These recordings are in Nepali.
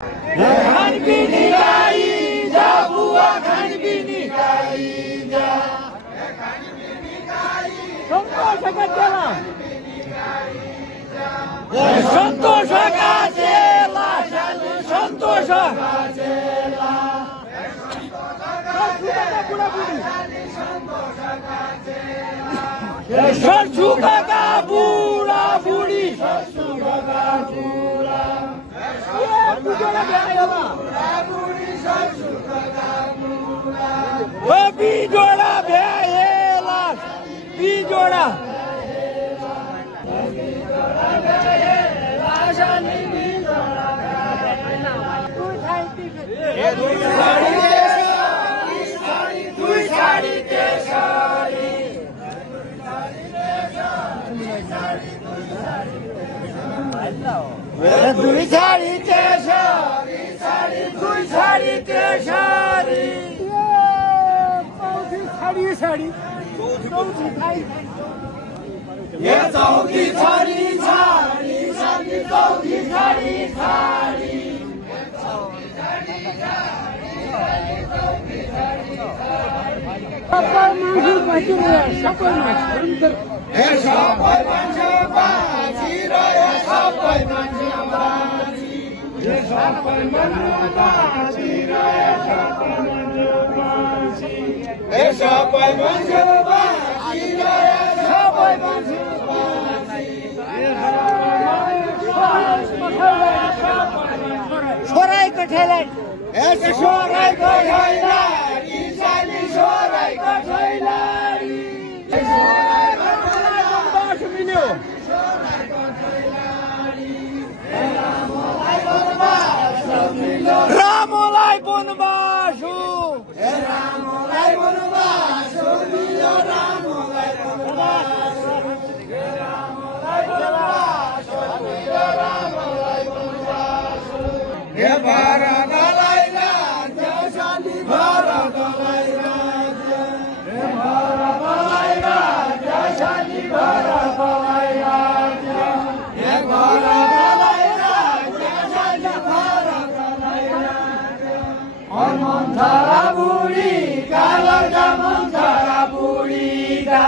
खानपिनी गाइजा बुवा खानपिनी गाइजा सन्तोषका चेला सन्तोषका चेला सन्तोषका चेला सरसुका बुढा बुढी सरसुका बुढा बिजोडा भ्याएला बिजोडा दुई साडी तेसरी साडी दुई साडी तेसरी चौथी साडी साडी चौथी साडी साडी साडी चौथी साडी साडी सबै मान्छे बाँचिरहे सबै मान्छे बाँचिरहे सबै मान्छे बाँचिरहे सबै मान्छे बाँचिरहे सबै मान्छे छोराइको ठेला छोराइको ठेला छोराइको ठेला रामलाई बनबासु रामलाई बनबासु मिल्यो रामलाई बनबासु रामलाई बनबासु मिल्यो रामलाई बनबासु हे भारतलाई राज्य शान्ति भारतलाई राज्य हे भारतलाई राज्य शान्ति भारतलाई राज्य हे भारतलाई राज्य शान्ति भारतलाई राज्य मन्थरा बुढी कालका मन्थरा बुढीका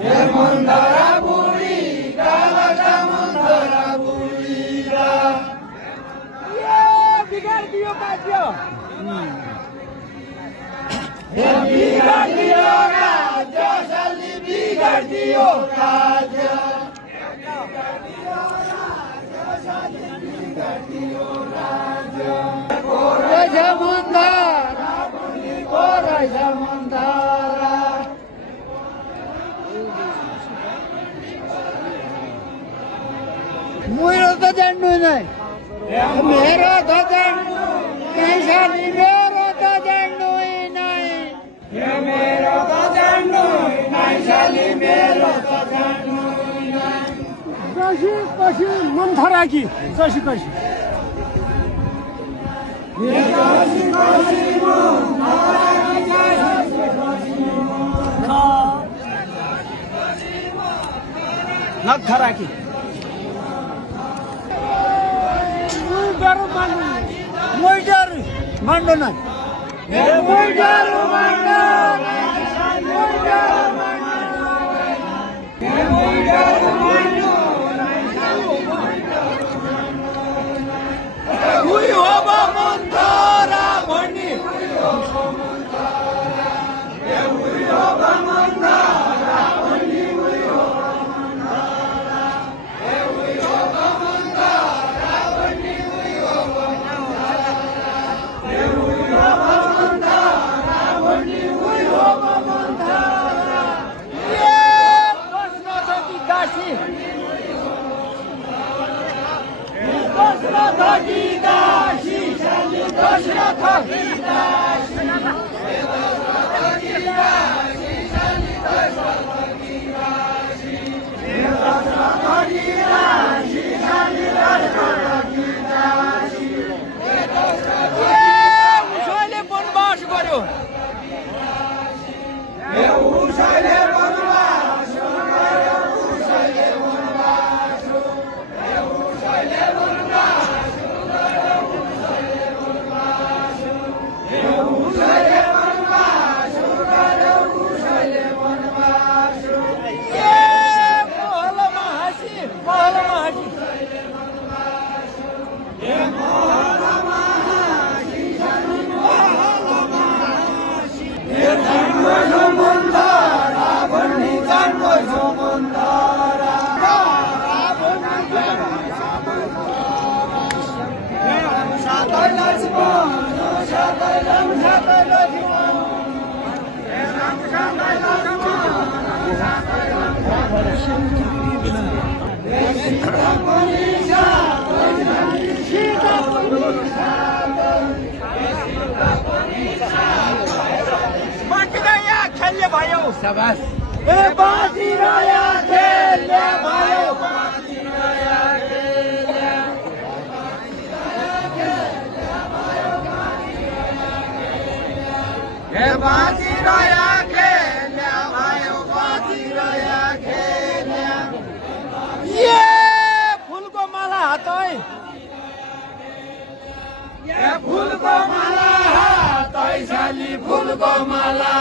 हे मन्थरा बुढी कालका मन्थरा बुढीका बिगाडिदियो काट्यो हे बिगाडिदियो राज्य शान्ति बिगाडिदियो राज्य मेरो त जान्नु नै मेरो त जान्नु कैसाली मेरो त जान्नु नै मेरो त जान्नु कैसाली मेरो त जान्नु नै कशी कशी मन्थरा की कशी कशी कशी कशी मन्थरा की Moidaru Mandana. Moidaru Mandana. Moidaru Mandana. Moidaru Mandana. Ui hoba mantara bani. Ui hoba mantara. Ui hoba mantara bani. Ui hoba mantara. Ui hoba mantara bani. Ui hoba शाबाश ए बाजी रया खेल्ने भयो बाजी रया खेल्ने ए बाजी रया खेल्ने भयो बाजी रया खेल्ने ये फूलको माला हातै ए फूलको माला हातै साली फूलको माला